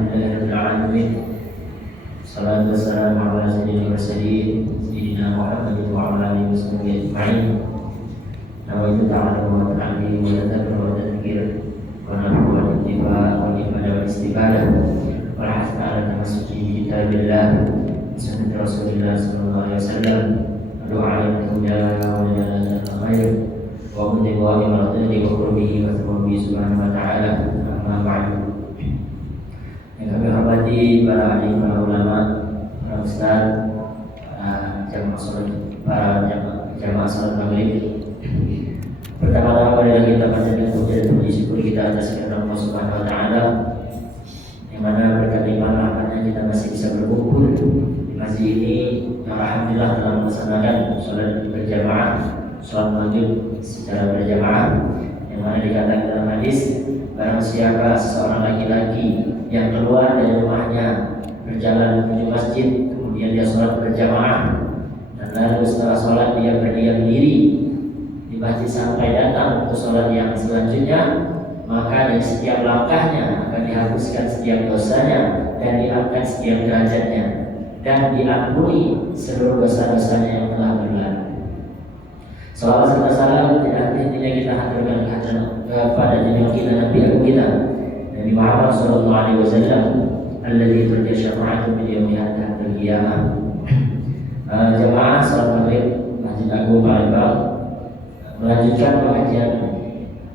Alhamdulillahi rabbil alamin. Salatu wassalamu ala sayyidil mursalin sayyidina Muhammadin wa ala alihi washabihi ajma'in. Nawaitu ta'allum wa ta'lim wa tadabbar wa tadhkir wa naf'u wa ittiba' wa ibadah wa istibadah wa hasna ala tamassuki bi kitabillah sunnati Rasulillah sallallahu alaihi wasallam doa yang mulia wa jalan khair wa mudhiwa wa radhi wa qurbihi wa tawbi subhanahu wa ta'ala. Amma ba'du. Yang kami hormati para alim, para ulama, para ustaz, jamaah salat maghrib. Pertama-tama marilah kita panjatkan puja dan puji syukur kita atas kehendak Allah Subhanahu wa taala, yang mana berkat nikmat rahmatnya kita masih bisa berkumpul di masjid ini. Alhamdulillah telah melaksanakan salat berjamaah, salat maghrib secara berjamaah, yang mana dikatakan dalam hadis, barang siapa seorang laki-laki yang keluar dari rumahnya berjalan menuju masjid, kemudian dia sholat berjamaah, dan lalu setelah sholat dia berdiam diri di masjid sampai datang untuk sholat yang selanjutnya, maka dari setiap langkahnya akan dihapuskan setiap dosanya dan diangkat setiap derajatnya dan diampuni seluruh dosa-dosanya yang telah berlalu. Salawat serta salam tidak henti-hentinya kita haturkan kepada junjungan kita, Nabi Agung kita Nabi Muhammad sallallahu alaihi wasallam, alladzi turja syafa'atu bil yaumi hatta al-qiyamah. Jamaah salat maghrib Masjid Agung Palembang melanjutkan pengajian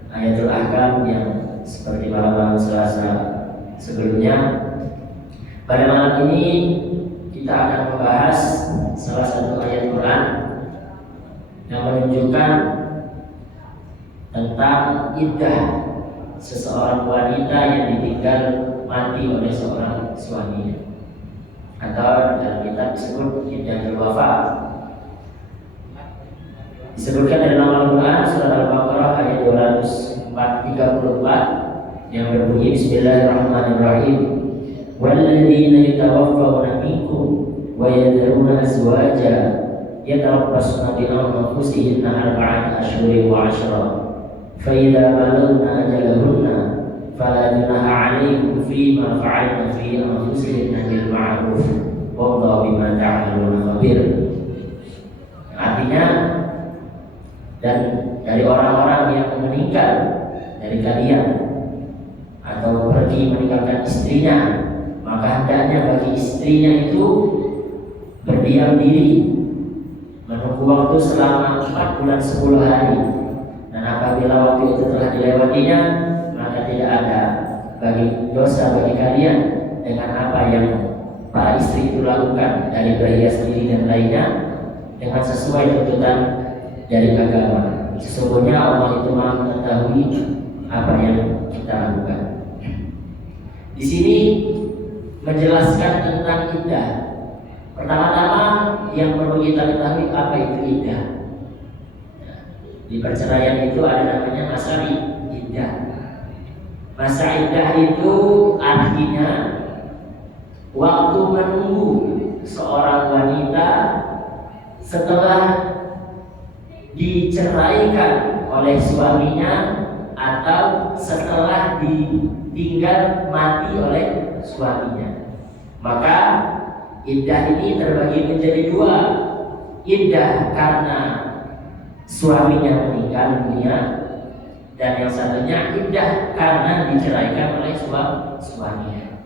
Ayatul Ahkam yang seperti malam Selasa sebelumnya. Pada malam ini kita akan membahas salah satu ayat Quran yang menunjukkan tentang iddah seseorang wanita yang ditinggal mati oleh seorang suaminya, atau dalam kitab disebut iddatul wafat. Disebutkan dalam Al-Quran surat Al-Baqarah ayat 234 yang berbunyi Bismillahirrahmanirrahim. Walladzina yatawaffawna minkum wa yadharuna azwaja yatarabbasna bi anfusihinna arba'ata ashhurin wa 'ashra. فإذا بلغن أجلهن فلا جناح عليكم فيما فعلن في أنفسهن بالمعروف والله بما تعملون خبير. Artinya, dan dari orang-orang yang meninggal dari kalian atau pergi meninggalkan istrinya, maka hendaknya bagi istrinya itu berdiam diri menunggu waktu selama 4 bulan 10 hari. Dan apabila waktu itu telah dilewatinya, maka tidak ada bagi dosa bagi kalian dengan apa yang para istri itu lakukan dari berhias diri dan lainnya, dengan sesuai tuntutan dari agama. Sesungguhnya Allah itu Maha mengetahui apa yang kita lakukan. Di sini menjelaskan tentang iddah. Pertama-tama yang perlu kita ketahui apa itu iddah. Di perceraian itu ada namanya masa iddah. Masa iddah itu artinya waktu menunggu seorang wanita setelah diceraikan oleh suaminya atau setelah ditinggal mati oleh suaminya. Maka iddah ini terbagi menjadi 2. Iddah karena suaminya meninggal dunia, dan yang satunya iddah karena diceraikan oleh suaminya.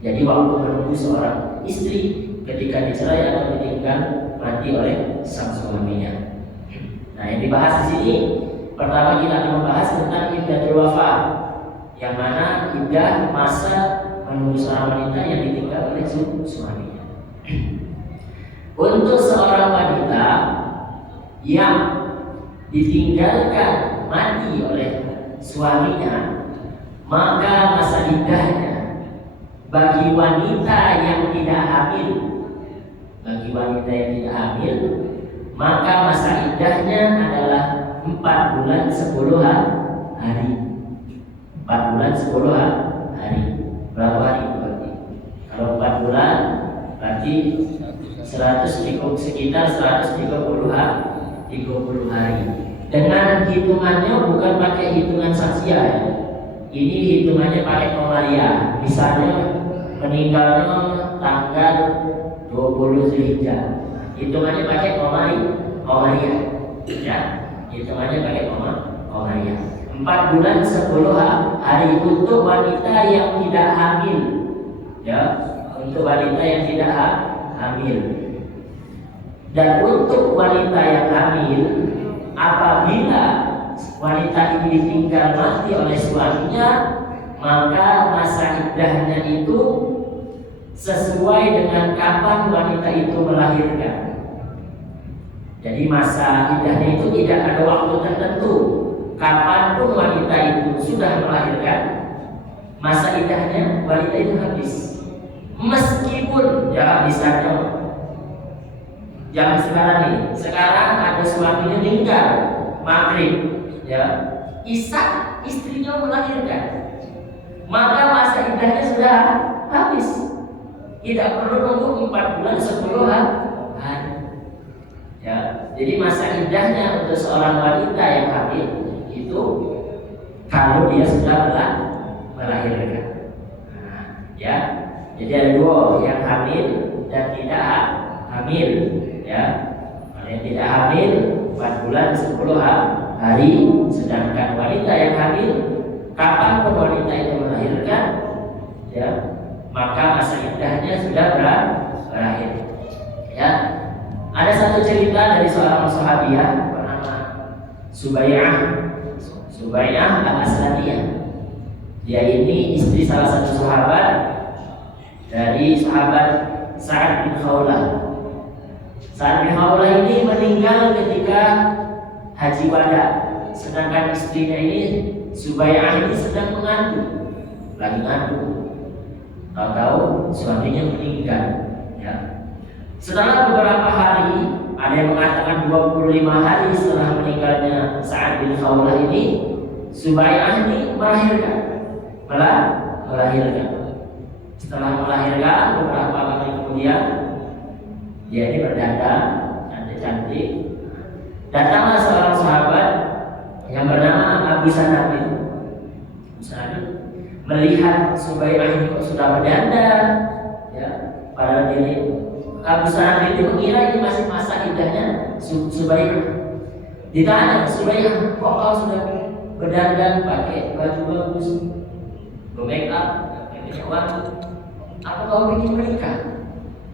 Jadi waktu menunggu seorang istri ketika dicerai atau ditinggal mati oleh sang suaminya. Nah, yang dibahas di sini pertama kita akan membahas tentang iddatul wafat, yang mana iddah masa menunggu seorang wanita yang ditinggal oleh suaminya. Untuk seorang wanita yang ditinggalkan mati oleh suaminya, maka masa iddahnya bagi wanita yang tidak hamil, maka masa iddahnya adalah 4 bulan 10 hari. 4 bulan 10 hari. Berapa hari itu berarti? Kalau 4 bulan berarti 100 sekitar 130 hari. Dengan hitungannya bukan pakai hitungan saksia ya. Ini hitungannya pakai komaria. Misalnya meninggalnya tanggal 20 Zulhijjah. Hitungannya pakai Qamariyah. Ya, hitungannya pakai Qamariyah. 4 bulan 10 hari untuk wanita yang tidak hamil. Ya, untuk wanita yang tidak hamil. Dan untuk wanita yang hamil, apabila wanita ini ditinggal mati oleh suaminya, maka masa iddahnya itu sesuai dengan kapan wanita itu melahirkan. Jadi masa iddahnya itu tidak ada waktu tertentu. Kapanpun wanita itu sudah melahirkan, masa iddahnya wanita itu habis. Meskipun ya misalnya jam sekarang nih, sekarang ada suaminya meninggal maghrib, ya isya istrinya melahirkan, maka masa iddahnya sudah habis. Tidak perlu nunggu 4 bulan 10 hari. Ya, jadi masa iddahnya untuk seorang wanita yang hamil itu kalau dia sudah melahirkan. Nah, ya, jadi ada 2, yang hamil dan tidak hamil. Ya, yang tidak hamil 4 bulan 10 hari, sedangkan wanita yang hamil kapan pun wanita itu melahirkan, ya, maka masa iddahnya sudah berakhir. Ya, ada satu cerita dari seorang sahabiah bernama Subayyah al-Aslamiyah. Dia ini istri salah satu sahabat dari sahabat Sa'ad bin Khawlah. Sa'ad bin Khawlah ini meninggal ketika haji wada, sedangkan istrinya ini Subayyah ini sedang mengandung, lagi ngandung. Tahu-tahu suaminya meninggal. Ya. Setelah beberapa hari, ada yang mengatakan 25 hari setelah meninggalnya Sa'ad bin Khawlah ini, Subayyah ini melahirkan. Setelah melahirkan beberapa hari kemudian, dia ini berdandan cantik-cantik. Datanglah seorang sahabat yang bernama Abu Sanabin. Melihat Subayyah ini kok sudah berdandan, ya, padahal dia Abu Sanabin itu mengira ini masih masa iddahnya Subayyah. Ditanya, Subayyah, kok kau sudah berdandan pakai baju bagus, make up, pakai minyak wangi, apa kau ingin menikah?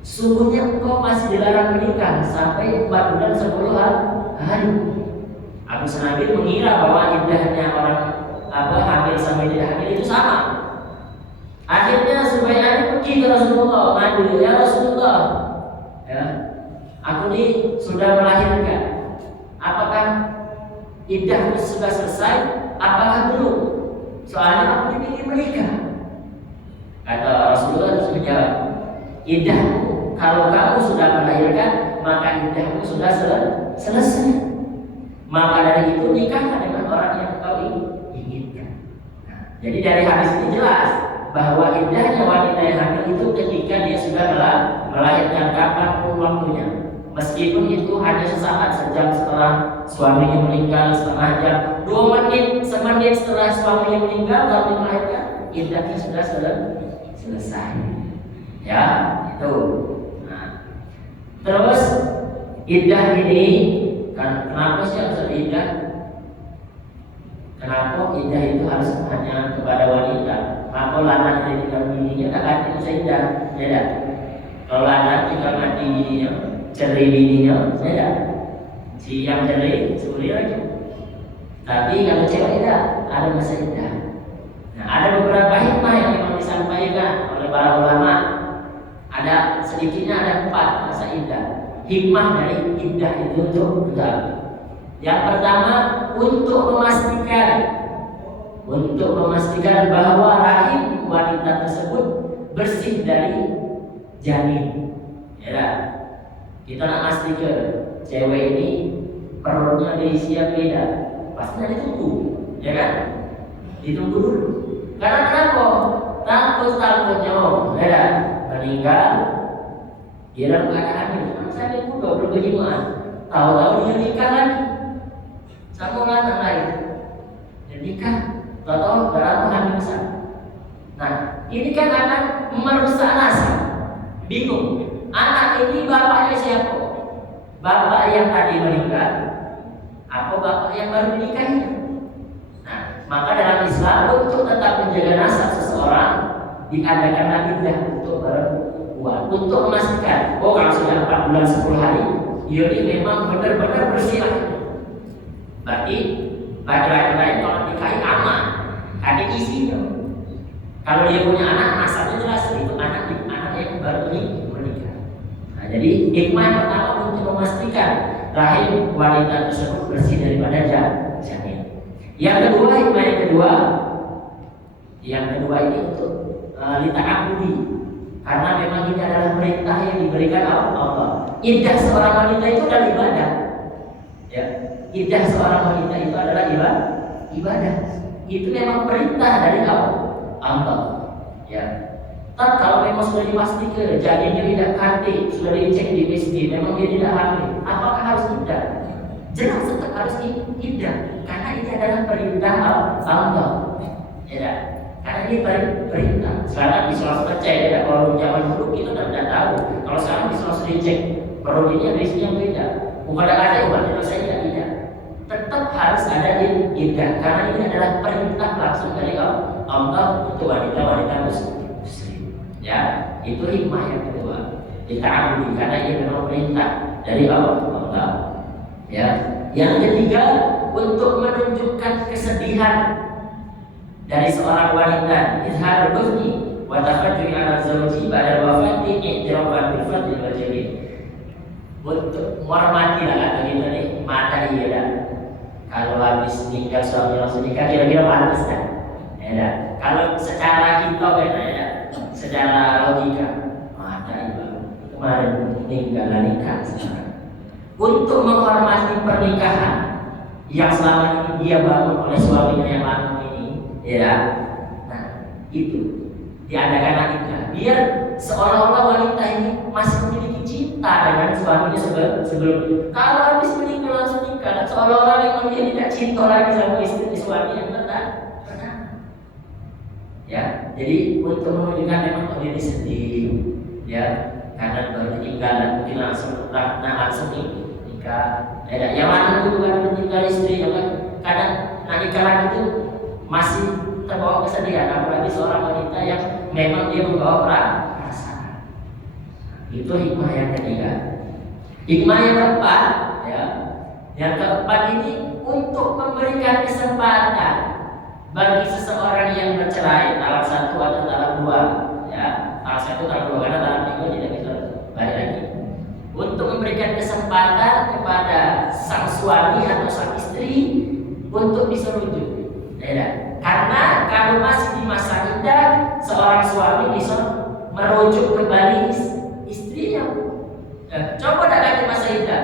Sungguhnya engkau masih dilarang menikah sampai 4 bulan 10 hari. Abu Sanabin mengira bahwa iddahnya orang hamil sama tidak hamil itu sama. Akhirnya Subayyah ini pergi ke Rasulullah, ngadu, ya Rasulullah, ya, aku ini sudah melahirkan. Apakah iddahku sudah selesai? Apakah belum? Soalnya aku ingin menikah. Kata Rasulullah terus menjawab, iddahmu kalau kamu sudah melahirkan, maka iddahmu sudah selesai. Maka dari itu nikahlah dengan orang yang kau inginkan. Nah, jadi dari hadis ini jelas bahwa iddahnya wanita yang hamil itu ketika dia sudah melahirkan kapanpun waktunya, meskipun itu hanya sesaat, sejam setelah suaminya meninggal, setengah jam, 2 menit, semenit setelah suaminya meninggal lalu melahirkan, iddahnya sudah selesai. Ya, itu. Nah, terus iddah ini kenapa sih harus ada iddah? Kenapa iddah itu harus hanya kepada wanita? Kalau lanang yang tinggal bininya tak ada bisa iddah, ya. Kalau lanang tinggal mati bininya, cerai bininya, ya. Si yang cerai suri lagi. Tapi kalau cewek tidak ada masa iddah. Nah, ada beberapa hikmah yang memang disampaikan oleh para ulama. Ada sedikitnya ada 4 masa iddah. Hikmah dari iddah itu untuk yang pertama untuk memastikan bahwa rahim wanita tersebut bersih dari janin. Ya, kita nak pastikan cewek ini perutnya diisi beda, pastinya ditunggu, ya kan? Ditunggu dulu. Karena kenapa? Takutnya, ya, meninggal dia dalam keadaan hamil. Saya muda belum berjemaah, tahu-tahu dia nikah lagi sama orang lain. Dia nikah, tahu-tahu darah hamil besar. Nah, ini kan akan merusak nasab. Bingung. Anak ini bapaknya siapa? Bapak yang tadi meninggal, apa bapak yang baru menikahi? Nah, maka dalam Islam untuk tetap menjaga nasab seseorang diadakanlah iddah untuk berbuat, untuk memastikan, oh kalau sudah 4 bulan 10 hari, dia ini memang benar-benar bersih. Berarti laki-laki lain kalau nikahi aman, ada isinya. Kalau dia punya anak, nasabnya jelas itu anak yang baru menikah. Nah, jadi hikmah yang pertama untuk memastikan rahim wanita tersebut bersih daripada janin. Yang kedua ini untuk lita'abudi, karena memang ini adalah perintah yang diberikan Allah. Iddah seorang wanita itu adalah ibadah. Ya, iddah seorang wanita itu adalah ibadah. Itu memang perintah dari Allah. Ya. Kalau memang sudah dipastikan janinnya tidak kantik, sudah dicek di PSG, memang dia tidak hamil, apakah harus iddah? Jelas tetap harus iddah, karena ini adalah perintah Allah. Ya, karena ini perintah. Sekarang di Sulawesi cek, ya. Kalau zaman dulu kita tidak tahu. Kalau sekarang di Sulawesi dicek, perut ini ada isinya beda. Bukan ada obatnya saya tidak. Tetap harus ada iddah, karena ini adalah perintah langsung dari Allah untuk wanita-wanita muslim. Ya, itu hikmah yang kedua. Dita'abudi, karena ini memang perintah dari Allah. Ya, yang ketiga untuk menunjukkan kesedihan dari seorang wanita, izharul huzni wa tafajjuri ala zawji ba'da wafati i'tirafan bil fadli wal jalil. Untuk menghormati lah kata kita nih, mata iya dah. Kalau habis nikah suami langsung nikah kira-kira pantas kan? Ya, kalau secara kita ya, secara logika, mata ibu kemarin nikah sekarang. Untuk menghormati pernikahan yang selama ini dia bangun oleh suaminya yang lama ini, ya. Nah, itu diadakan nikah. Biar seolah-olah wanita ini masih memiliki cinta dengan suaminya sebelum. Kalau habis menikah langsung nikah, seolah-olah memang dia tidak cinta lagi sama istri suami yang pernah. Ya, jadi untuk menunjukkan memang dia sedih, ya, karena baru ditinggal mungkin langsung nikah. Yang mana itu kan meninggal istri, ya kan? Kadang nikah lagi itu masih terbawa kesedihan, apalagi seorang wanita yang memang dia membawa perasaan. Itu hikmah yang ketiga. Hikmah yang keempat, ya, yang keempat ini untuk memberikan kesempatan bagi seseorang yang bercerai, talak 1 atau talak 2, ya, talak 1 talak 2, karena talak 3 tidak bisa balik lagi. Untuk memberikan kesempatan kepada sang suami atau sang istri untuk bisa rujuk, ya. Karena kalau masih di masa iddah, seorang suami bisa merujuk kembali istrinya. Coba dah di masa iddah,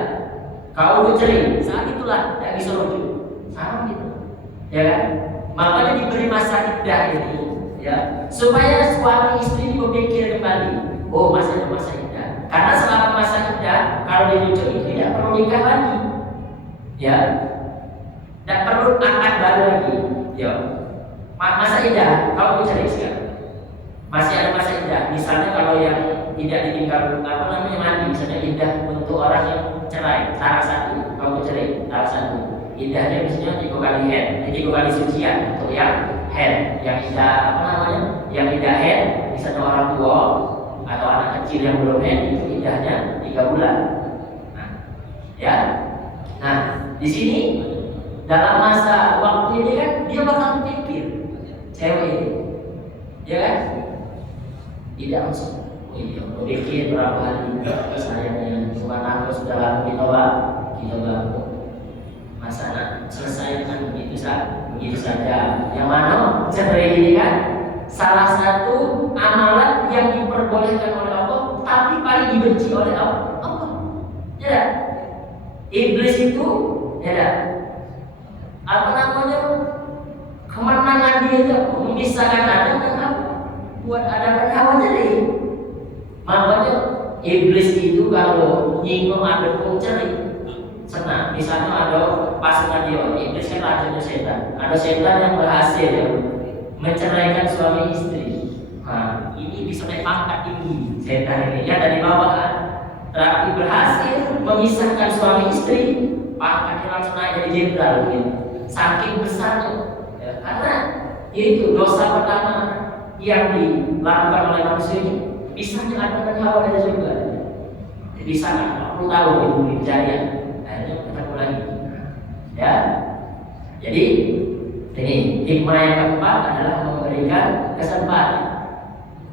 kau udah cerai, saat itulah tidak bisa rujuk, sama gitu, ya kan? Makanya diberi masa iddah ini, ya, supaya suami istri berpikir kembali, oh masih ada masa iddah. Karena selama masa iddah, kalau dirujuk itu tidak perlu nikah lagi, ya, tidak perlu akad baru lagi, ya. Masa iddah, kalau mencari sekarang masih ada masa iddah. Misalnya kalau yang tidak ditinggal mati, misalnya iddah untuk orang yang cerai, talak 1, kalau cerai talak 1. Iddahnya biasanya 3 kali head, 3 kali sucian untuk yang head, yang iddah yang tidak head, misalnya orang tua atau anak kecil yang belum head, itu iddahnya 3 bulan. Nah, ya, nah di sini dalam masa waktu ini kan dia bakal berpikir cewek ini, ya kan? Tidak langsung, berpikir berapa hari sayangnya, cuma aku sudah lama kita bangun. Masa selesai dengan begitu saja. Yang mana cerai ini kan salah satu amalan yang diperbolehkan oleh Allah, tapi paling dibenci oleh Allah. Ya, iblis itu, ya, kemenangan dia itu memisahkan Adam dan Hawa, buat Adam dan Hawa jadi. Makanya iblis itu kalau nyinggung Adam cerai. Senang, misalnya ada pasangan dia, iblis kan racunnya setan. Ada setan yang berhasil ya, menceraikan suami istri. bisa naik pangkat tinggi. Setan ini ya dari bawah, tapi berhasil memisahkan suami istri, pangkatnya langsung naik jadi jenderal gitu. Saking besarnya, ya, karena itu dosa pertama yang dilakukan oleh manusia ini, pisahnya Adam dan Hawa dari surga. Jadi sangat perlu tahu itu Jaya. Akhirnya ketemu lagi. Ya, jadi ini hikmah yang keempat adalah memberikan kesempatan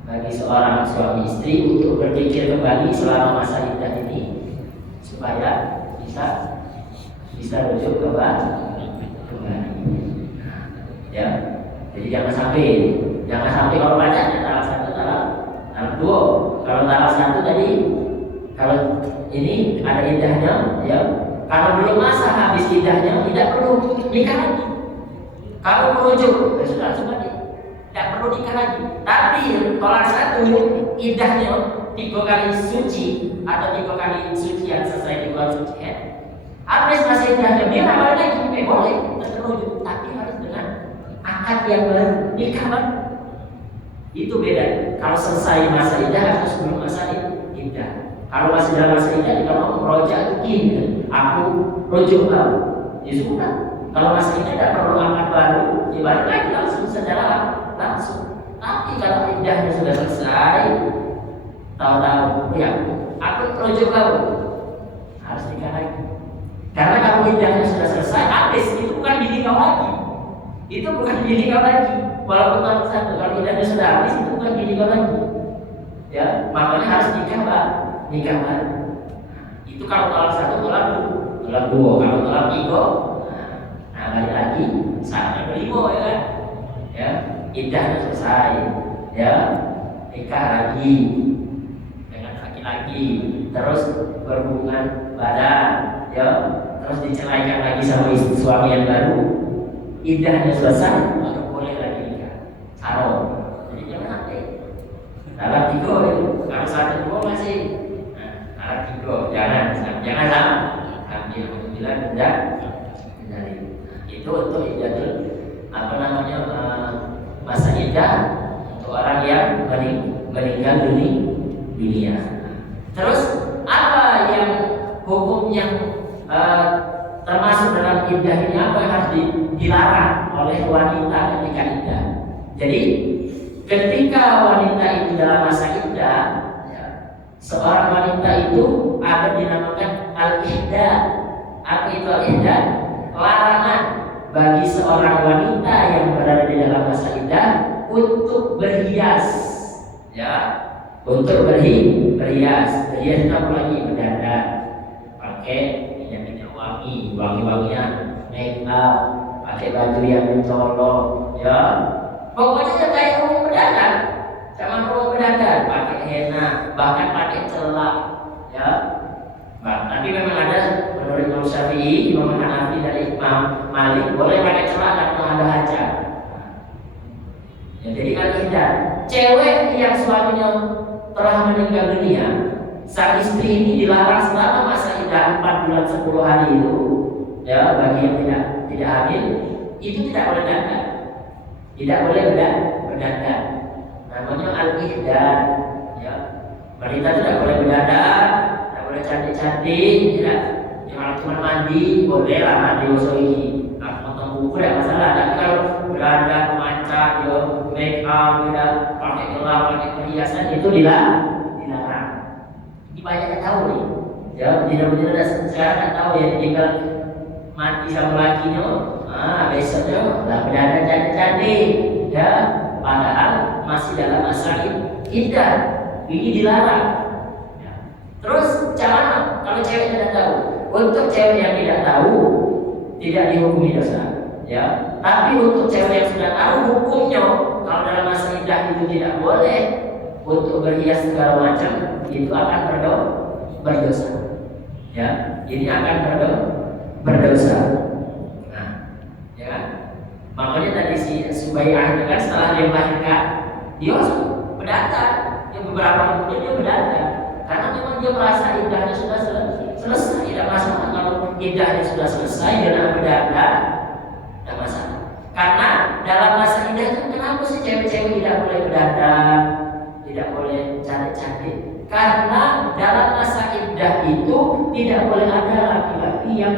bagi seorang suami istri untuk berpikir kembali selama masa iddah ini supaya bisa rujuk kembali. Ya, jadi jangan sampai kalau bacanya talak satu, talak dua. Kalau talak satu tadi, kalau ini ada iddahnya, ya. Kalau belum masa habis iddahnya tidak perlu nikah lagi. Kalau merujuk, ya sudah tidak perlu nikah lagi. Tapi tolak satu iddahnya 3 kali suci atau 3 kali suci yang selesai di bulan suci. Ya. Habis masa iddahnya dia kembali lagi, boleh terrujuk, tapi harus dengan akad yang baru, nikah baru. Itu beda. Kalau selesai masa iddah atau sebelum masa iddah. Kalau masih dalam masa iddah, kita mau merojak begini, aku rujuk kamu, ya sudah. Kalau masa iddah tidak perlu akad baru, dibalik lagi langsung secara langsung. Tapi kalau iddahnya sudah selesai, tahu-tahu, ya, aku rujuk kamu, harus nikah lagi. Karena kalau iddahnya sudah selesai, habis itu bukan bini kau lagi. Itu bukan bini kau lagi. Walaupun tahun satu, kalau iddahnya sudah habis, itu bukan bini kau lagi. Ya, makanya harus nikah baru. Itu kalau tolak satu, tolak dua. Kalau tolak tiga, nah balik lagi, saatnya kelima ya kan? Ya, iddahnya selesai, ya, nikah lagi dengan laki-laki, terus berhubungan badan, ya, terus diceraikan lagi sama suami yang baru, iddahnya selesai, baru boleh lagi nikah. Haram. Jadi jangan sampai talak tiga itu, kalau satu dua masih, talak tiga jangan sampai bilang tidak. Itu untuk iddah masa iddah untuk orang yang meninggal dunia. Terus apa yang hukum yang termasuk dalam iddah ini, apa yang harus dilarang oleh wanita ketika iddah? Jadi ketika wanita itu dalam masa iddah, ya, seorang wanita itu ada dinamakan al-ihdah. Apa itu al-ihdah? Larangan bagi seorang wanita yang berada di dalam masa iddah untuk berhias, ya, untuk berhias itu apalagi berdandan, pakai minyak wangian, make up, pakai baju yang mencolok, ya, pokoknya kayak orang berdandan, sama orang berdandan, pakai henna, bahkan pakai celak, ya. Tapi memang ada menurut Imam Syafi'i, Imam Hanafi dari Imam Malik boleh pakai celak karena ada hajat. Ya, jadi kan tidak. Cewek yang suaminya telah meninggal dunia, sang istri ini dilarang selama masa iddah 4 bulan 10 hari itu, ya, bagi yang tidak hamil, itu tidak boleh dandan, tidak boleh berdandan. Namanya al-ihdan, ya. Wanita tidak boleh berdandan, tidak boleh cantik-cantik, tidak. Kalau cuma mandi, boleh lah mandi usoi. Potong buku tidak masalah. Tapi kalau berdandan, memancat, make up, pakai gelang, pakai perhiasan, itu dilarang. Ini banyak yang tahu nih. Ya, betina-betina sekarang tak tahu ya, tinggal mati sama lakinya, besoknya lah berdandan cantik-cantik, ya. Padahal masih dalam masa iddah, ini dilarang. Ya. Terus jangan kalau cewek tidak tahu. Untuk cewek yang tidak tahu tidak dihukumi dosa, ya. Tapi untuk cewek yang sudah tahu hukumnya, kalau dalam masa iddah itu tidak boleh untuk berhias segala macam, itu akan berdosa, ya. Ini akan berdosa. Nah, ya kan? Makanya tadi si Subayyah kan setelah dia melahirkan, dia berdandan. Yang beberapa kemudian dia berdandan, karena memang dia merasa iddahnya sudah selesai, tidak masalah. Kalau iddahnya sudah selesai, dia nak berdandan, tidak masalah. Karena dalam masa iddah itu kenapa sih cewek-cewek tidak boleh berdandan, tidak boleh cantik-cantik. Karena dalam masa iddah itu tidak boleh ada laki-laki yang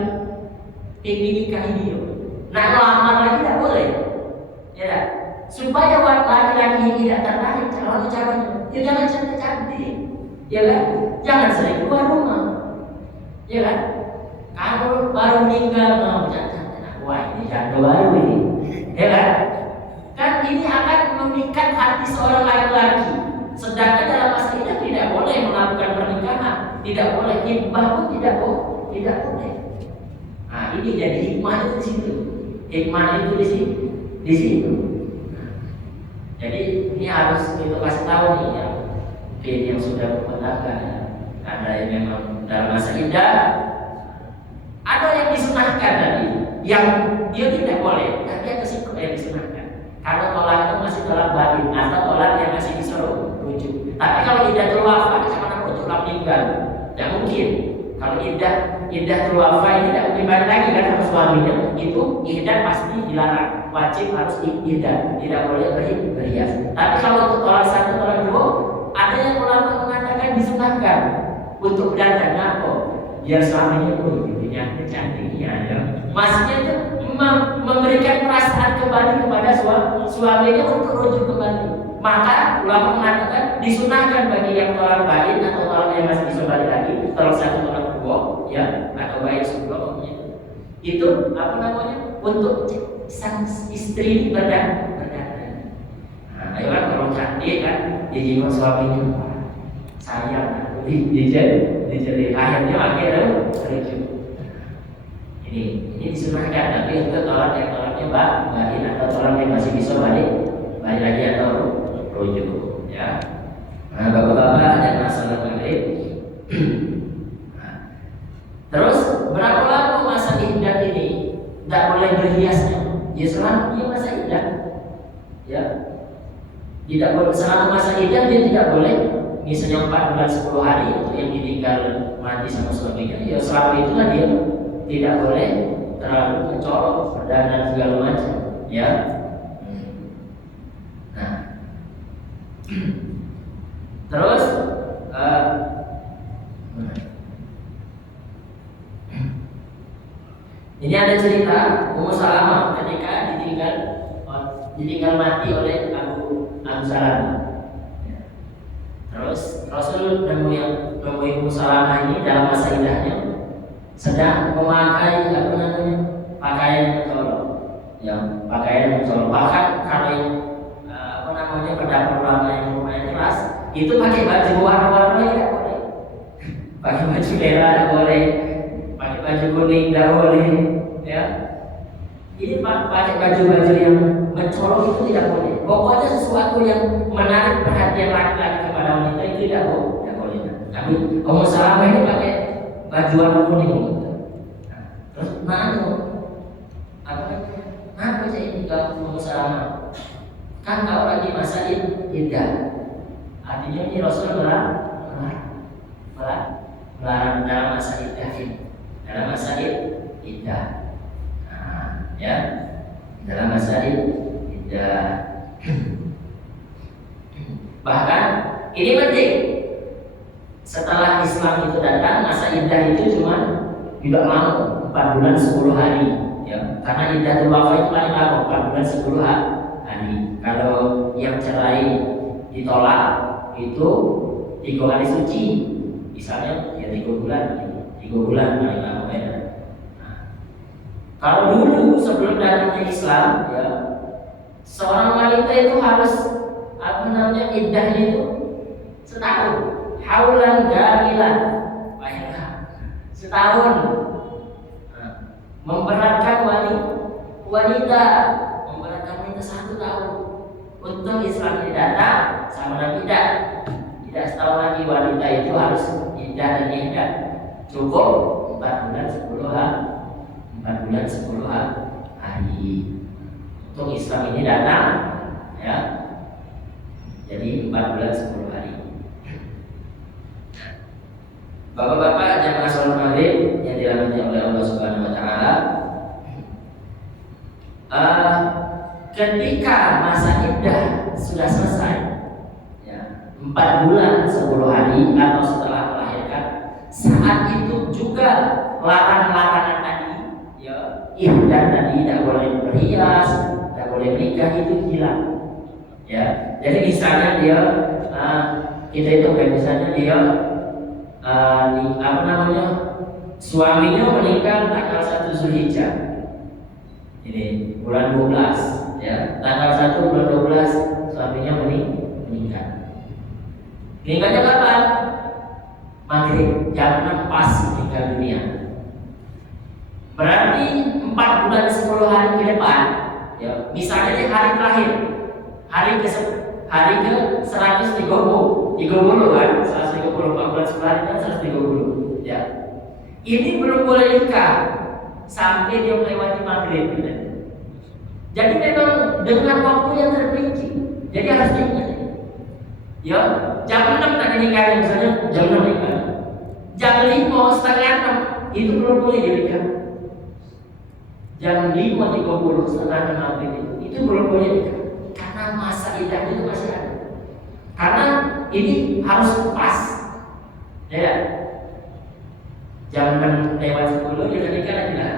ingin nikahi dia. Nah, lamar lagi tidak boleh. Ya, supaya laki-laki ini tidak tertarik, kalau caranya, ya jangan cantik-cantik, ya kan? Jangan sering keluar rumah, ya kan? Kalau baru meninggal, cantik-cantik, wah ini janda baru ini, ya kan? Kan ini akan memikat hati seorang laki-laki. Sedangkan dalam masa iddah tidak boleh melakukan pernikahan, tidak boleh hibah pun tidak boleh. Nah, ini jadi hikmahnya di situ. Hikmahnya itu di situ. Jadi ini harus kita kasih tahu nih ya, yang sudah memandangkan ya. Ada yang memang dalam masa iddah, ada yang disunahkan tadi, yang dia tidak boleh, tapi ada sikap yang disunahkan. Kalau tolaknya masih tolak batin atau tolak yang masih disuruh rujuk. Tapi kalau iddah terwafat, sama rujuk meninggal, tidak mungkin. Kalau iddah terwafat ini tidak mungkin balik lagi kan sama suaminya. Itu iddah pasti dilarang, wajib harus iddah, tidak boleh berhias. Tapi kalau tolak satu, tolak dua, ada yang ulama mengatakan disunahkan untuk dandan apa? Biar suaminya punya cantiknya ya. Maksudnya itu memberikan perasaan kembali kepada suaminya untuk rujuk kembali. Maka ulama mengatakan disunahkan bagi yang tolak balik atau tolak yang masih bisa balik lagi, tolak satu, tolak dua, ya, atau baik sebelum itu apa namanya, untuk sang istri berdandan. Nah, ayo kan kalau cantik kan, jadi suaminya sayang, dijadi akhirnya rujuk. Ini disunahkan, tapi untuk tolak yang tolaknya balik atau tolak yang masih bisa balik lagi atau rujuk, ya. Nah, bapak-bapak dan masalah maghrib. Nah, terus berapa lama masa iddah ini? Tidak boleh berhiasnya. Ya selama dia masa iddah, ya. Tidak boleh selama masa iddah dia tidak boleh. Misalnya 4 bulan 10 hari untuk yang ditinggal mati sama suaminya, ya selama itulah dia tidak boleh terlalu mencolok berdandan segala macam, ya. Nah, terus ini ada cerita Ummu Salamah ketika ditinggal mati oleh Abu Salamah. Terus Rasul menemui Ummu Salamah ini dalam masa iddahnya sedang memakai pakaian yang mencolok, ya, pakaian yang mencolok. Bahkan kalau pendapur lama yang lumayan keras itu pakai baju warna-warni tidak boleh, pakai baju merah tidak boleh, pakai baju kuning tidak boleh, ya. Ini pakai baju-baju yang mencolok itu tidak boleh. Pokoknya sesuatu yang menarik perhatian laki-laki kepada wanita itu tidak boleh. Tapi Ummu Salamah ini pakai baju warna kuning. Nah, terus apa sih ini kalau Ummu Salamah? Kan kalau lagi masa iddah, artinya ini Rasul melarang dalam masa iddah ini, dalam masa iddah, nah, ya, dalam masa iddah. Bahkan ini penting. Setelah Islam itu datang, masa iddah itu cuma tidak lama, 4 bulan 10 hari, ya. Karena iddah wafat itu paling lama, 4 bulan 10 hari. Kalau yang cerai ditolak itu 3 hari suci, misalnya ya 3 bulan paling lama ya. Nah, kalau dulu sebelum datangnya Islam, ya, seorang wanita itu harus iddahnya itu setahun, haulan gamilan, setahun. Nah, memberatkan wanita 1 tahun. Untuk Islam ini datang sama Nabi tidak setahun lagi wanita itu harus iddah dan iddah. Cukup 4 bulan 10 hari. Untuk Islam ini datang, ya. Jadi 4 bulan 10 hari. Bapak-bapak jamaah salat maghrib yang dirahmati oleh Allah Subhanahu wa taala. Ketika masa iddah sudah selesai, ya, 4 bulan 10 hari atau setelah melahirkan, saat itu juga larangan-larangan tadi, ya, ihdan tadi tidak boleh berhias, tidak boleh menikah itu hilang. Ya, jadi misalnya dia kita itu kayak misalnya dia suaminya menikah tanggal 1 Zulhijjah, ini bulan 12, ya, tanggal 1 bulan 12 suaminya meninggal. Meninggalnya kapan? Maghrib, jam 6 pas meninggal dunia. Berarti 4 bulan 10 hari ke depan, ya, misalnya di hari terakhir, hari ke 130 kan, 130 4 bulan 10 hari kan 130, ya. Ini belum boleh nikah sampai dia melewati maghrib, gitu. Jadi memang dengan waktu yang terperinci. Jadi harus diingat. Ya, jam 6 tadi nikahnya, misalnya jam 6 nikah. Jam 5 setengah 6 itu belum boleh dinikah. Jam 5.30 setengah 6 maghrib itu belum boleh nikah. Karena masa iddah itu masih ada. Karena ini harus pas. Ya. Jam 6 lewat 10 kita nikah lagi lah.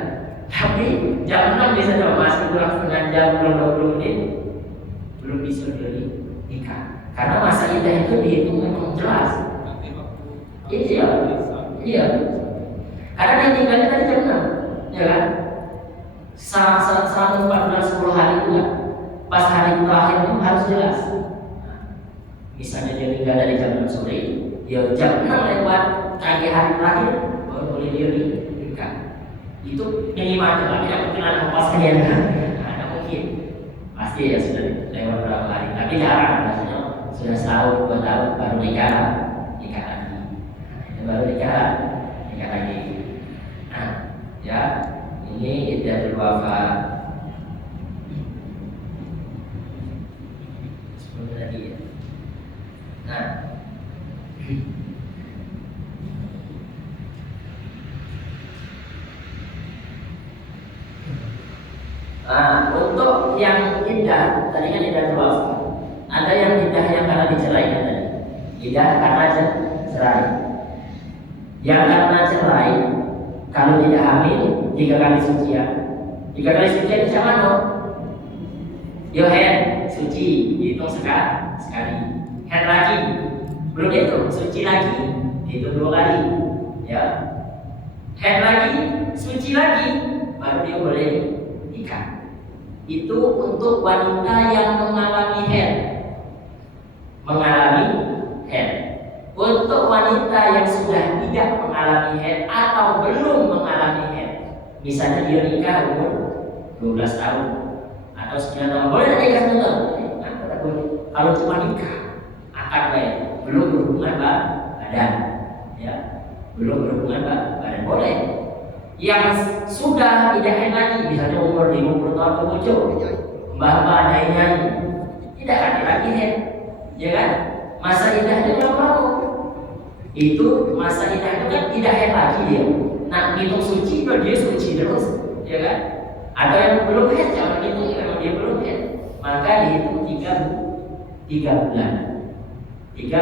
Tapi jam 6 bisa masih kurang setengah jam, kurang 20 menit belum bisa nikah. Karena masa iddah itu dihitung memang jelas. Iya. Karena dia tinggalnya tadi jam 6, ya kan? Selama 4 bulan 10 hari juga. Pas hari terakhir itu harus jelas. Misalnya dia tinggal dari jam 6 sore, dia jam 6 lewat pagi hari terakhir baru boleh dia nikah. Itu minimal, tidak mungkin ada pas kalian kan? Ada mungkin. Pasti ya sudah lewat berapa hari, tapi jarang, biasanya sudah setahun 2 tahun baru nikah lagi. Itu baru nikah lagi. Nah, ya, ini iddatul wafat. Sebelum tadi ya. Nah, untuk yang iddah, tadi kan iddah wafat. Ada yang iddah yang karena dicerai tadi. Iddah karena cerai. Yang karena cerai, kalau tidak hamil 3 kali sucian. 3 kali sucian itu sama no? Yo head suci dihitung sekali. Head lagi belum itu suci lagi dihitung 2 kali. Ya. Head lagi suci lagi baru dia boleh nikah. Itu untuk wanita yang mengalami head. Untuk wanita yang sudah tidak mengalami haid atau belum mengalami haid, misalnya dia nikah umur 12 tahun atau 9 tahun, boleh nikah betul? Kalau cuma nikah, akad baik, belum berhubungan badan, ya, belum berhubungan badan boleh. Yang sudah tidak haid lagi, misalnya umur 50 tahun ke muncul, mbah-mbah nyanyi, tidak ada lagi haid, ya kan? Masa iddahnya berapa lama? Itu masa iddah itu kan tidak haid lagi dia. Nah, hitung suci dia suci terus, ya kan? Atau yang belum haid, jangan hitung memang dia belum haid, maka dihitung 3 bulan. 3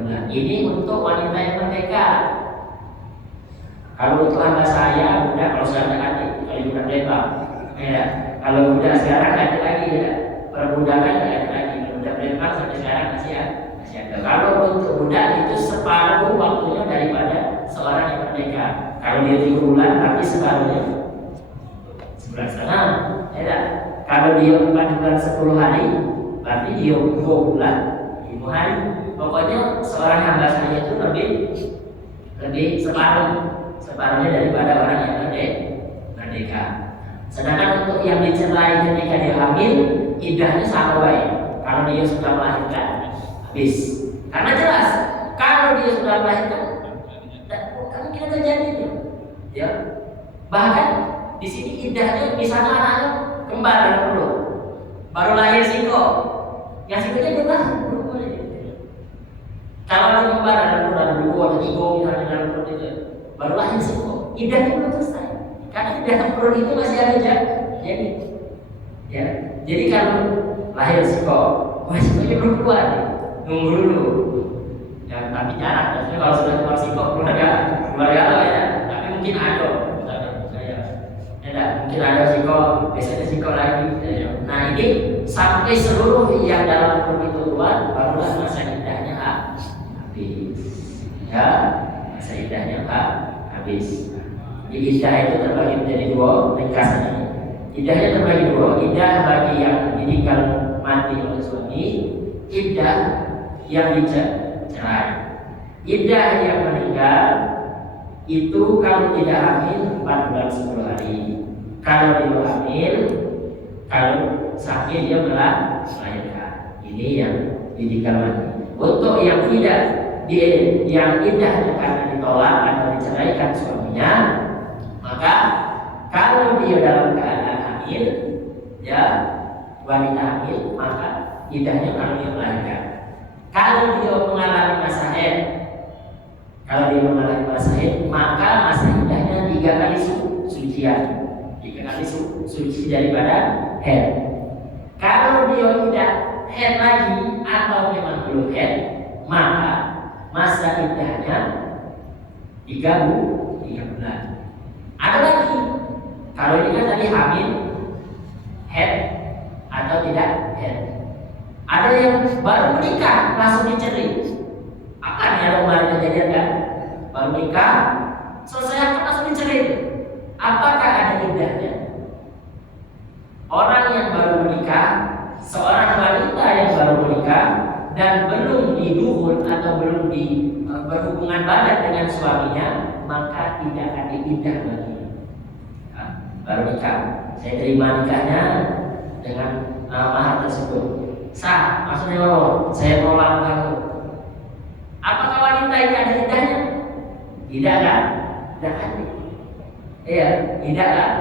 bulan. Ini untuk wanita yang merdeka. Kalau untuk anda saya, budak, kalau saya adik, kalau budak bebas, ya. Kalau budak sekarang nggak ada lagi, ya. Perbudakan nggak ada lagi. Budak bebas sampai sekarang masih ada. Kalau untuk budak itu separuh waktunya daripada seorang yang merdeka. Kalau dia 3 bulan, tapi separuhnya sebulan setengah. Ya, kalau dia 4 bulan 10 hari, berarti dia 2 bulan 5 hari. Pokoknya seorang hamba saya itu lebih separuhnya daripada orang yang merdeka. Sedangkan untuk yang dicerai ketika dia hamil, iddahnya sama baik. Kalau dia sudah melahirkan, habis. Karena jelas, kalau dia sudah melahirkan, kemungkinan terjadi itu. Ya. Bahkan di sini iddahnya misalnya anaknya kembar dalam perut, baru lahir singkong, yang singkongnya belum boleh. Kalau ada kembar dalam perut, ada 2 atau 3 misalnya dalam perut itu, baru lahir singkong, iddahnya belum selesai. Karena di dalam perut itu masih ada jadi. Ya. Jadi kalau lahir singkong, singkongnya belum keluar. nunggu dulu. Ya, tapi jarang. Biasanya kalau sudah keluar sikok keluarga lo ya. Tapi mungkin ada, misalnya saya, ya, mungkin ada sikok, biasanya sikok lagi. Nah ini sampai seluruh yang dalam perut itu keluar, barulah masa indahnya habis. Ya, masa indahnya habis. Jadi indah itu terbagi menjadi dua ringkasannya. Indahnya terbagi dua. Indah bagi yang ditinggal mati oleh suami, indah yang dicerai. Indah yang meninggal itu kalau tidak hamil 4 bulan 10 hari. Kalau dia hamil, kalau sakit dia melahirkan. Ini yang ditinggal mati. Untuk yang tidak yang indah karena ditolak atau diceraikan suaminya, maka kalau dia dalam keadaan hamil, ya wanita hamil, maka indahnya kalau dia melahirkan. Kalau dia mengalami masa haid, maka masa indahnya 3 kali sucian, 3 kali suci daripada haid. Kalau dia tidak haid lagi atau memang belum haid, maka masa indahnya 3 bulan. Ada lagi, kalau ini kan tadi hamil, haid atau tidak haid. Ada yang baru menikah langsung dicerai. Apa nih yang kemarin kejadian kan? Baru nikah, selesai langsung dicerai. Apakah ada indahnya? Orang yang baru menikah, seorang wanita yang baru menikah dan belum diduhul atau belum berhubungan badan dengan suaminya, maka tidak ada indah baginya. Baru nikah, saya terima nikahnya dengan mahar tersebut. Sah, maksudnya saya tolak kamu. Apakah wanita ini ada indahnya? Tidak kan? Tidak ada. Iya, tidak kan?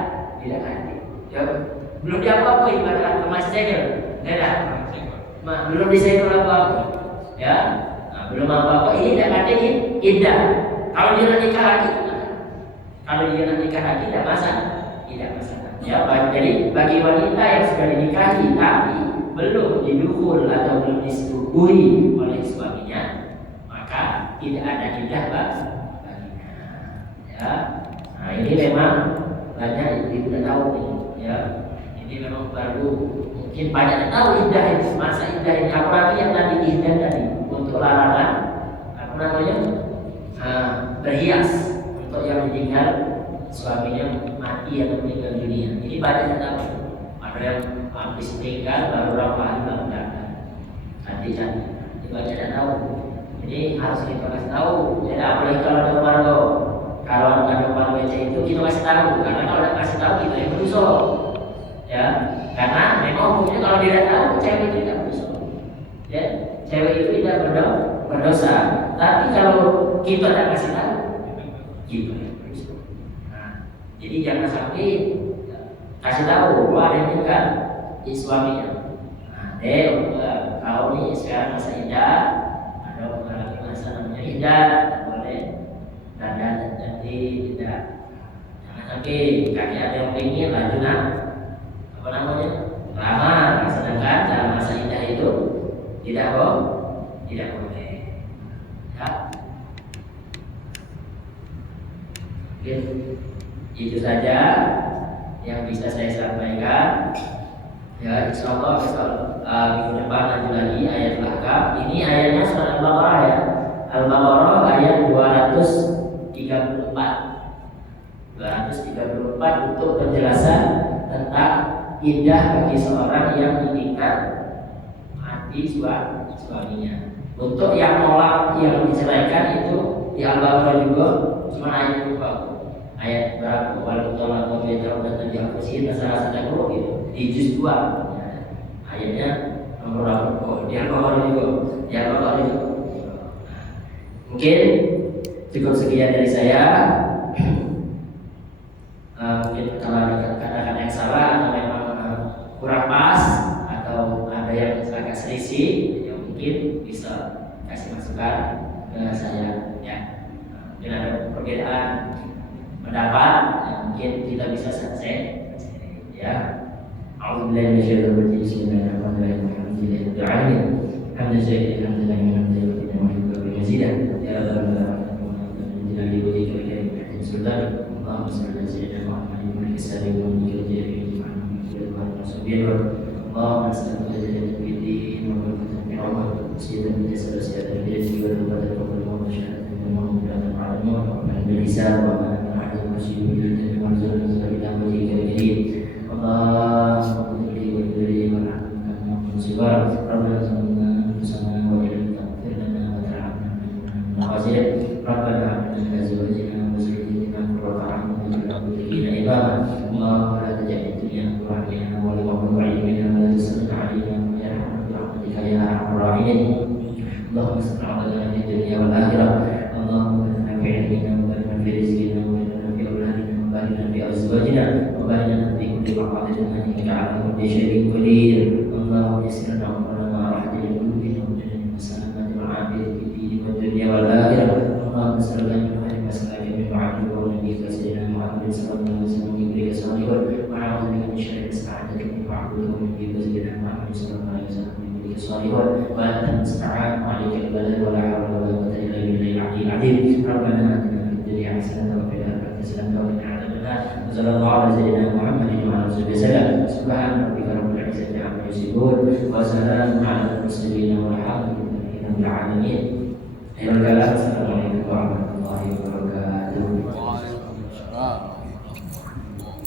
Tidak ada. Ya, belum diapa-apa ibarat masih segel. Tidak. Belum disegel apa-apa. Ya, belum apa-apa. Ini tidak ada indah. Kalau dia nikah lagi, kalau dia nikah lagi tidak masalah. Tidak masalah. Ya, jadi bagi wanita yang sudah dinikahi tapi belum diduhul atau belum disetubuhi oleh suaminya, maka tidak ada indah baginya. Ya, nah ini memang banyak ibu tidak tahu ya. Ini memang baru mungkin banyak yang tahu indah itu, masa indah ini. Apalagi yang tadi indah tadi untuk larangan apa namanya berhias untuk yang meninggal suaminya mati atau meninggal dunia. Ini banyak yang tahu. Ada yang habis meninggal baru berapa hari bangun cantik. Ini banyak yang tahu. Ini harus kita kasih tahu. Jadi apalagi kalau ada keluarga, kalau ada keluarga itu kita kasih tahu. Karena kalau tidak kasih tahu kita yang berdosa. Ya, karena memang hukumnya kalau tidak tahu cewek itu tidak berdosa. Ya, cewek itu tidak berdosa. Tapi kalau kita tidak kasih tahu, kita yang berdosa. Nah, jadi jangan sampai kasih tahu, ada yang meninggal di suaminya. Nah, kau nih sekarang masa indah, ada lagi masa namanya indah, boleh dandan nanti tidak. Jangan sampai kaki ada yang pengen lanjut apa namanya lama, sedangkan dalam masa indah itu tidak boleh. Ya. Mungkin itu saja yang bisa saya sampaikan. Ya, insyaallah minggu depan lanjut lagi ayat Ahkam. Ini ayatnya surat Al-Baqarah ya. Al-Baqarah ayat 234. 234 untuk penjelasan tentang indah bagi seorang yang ditinggal mati suaminya. Untuk yang nolak, yang diceraikan itu di Al-Baqarah juga cuma ayat 2. Ayat berapa? Walau tolak komentar dan terjadi posisi masalah sedang gitu di juz 2 ya. Ayatnya nomor berapa? Di Al-Baqarah juga. Di Al-Baqarah juga. Mungkin cukup sekian dari saya. Mungkin kalau ada kata-kata yang salah atau memang kurang pas atau ada yang agak selisih, ya mungkin bisa kasih masukan ke saya ya. Mungkin ada perbedaan pendapat yang mungkin kita bisa selesai ya. Alhamdulillah, bismillahirrahmanirrahim. hamdan syai'an hamdan hamdan wa mazidan ya rabbal alamin jalali wajhika wa karim sultan Allahumma salli ala sayyidina Muhammadin wa ala alihi wa sahbihi Allahumma salli ala sayyidina Muhammadin wa ala alihi wa sahbihi Allahumma salli ala di dunia wal akhirah. Allahumma inna fi ilmina wa barik fi rizqina wa inna fi auladina wa barik fi azwajina wa barik fi kulli maqatin innaka ala kulli syai'in qadir. Allahumma yassir lana umurana wa ahdil qulubina wa jannibna salamata wal afiyata fid din wad dunya wal akhirah. Allahumma salli ala Muhammadin wa sallim min ba'di wa nabiyyika sayyidina Muhammadin sallallahu alaihi wasallam ibrika salihun wa a'udzu bika min syarri sa'atika min ba'di wa nabiyyika sayyidina Muhammadin sallallahu alaihi wasallam صالحا وأنت المستعان وعليك البلاء ولا حول ولا قوة إلا بالله العلي العظيم ربنا آتنا في الدنيا حسنة وفي الآخرة حسنة وقنا عذاب النار وصلى الله على سيدنا محمد وعلى آله وسلم سبحان ربك رب العزة عما يصفون وسلام على المرسلين والحمد لله رب العالمين. Assalamualaikum warahmatullahi wabarakatuh.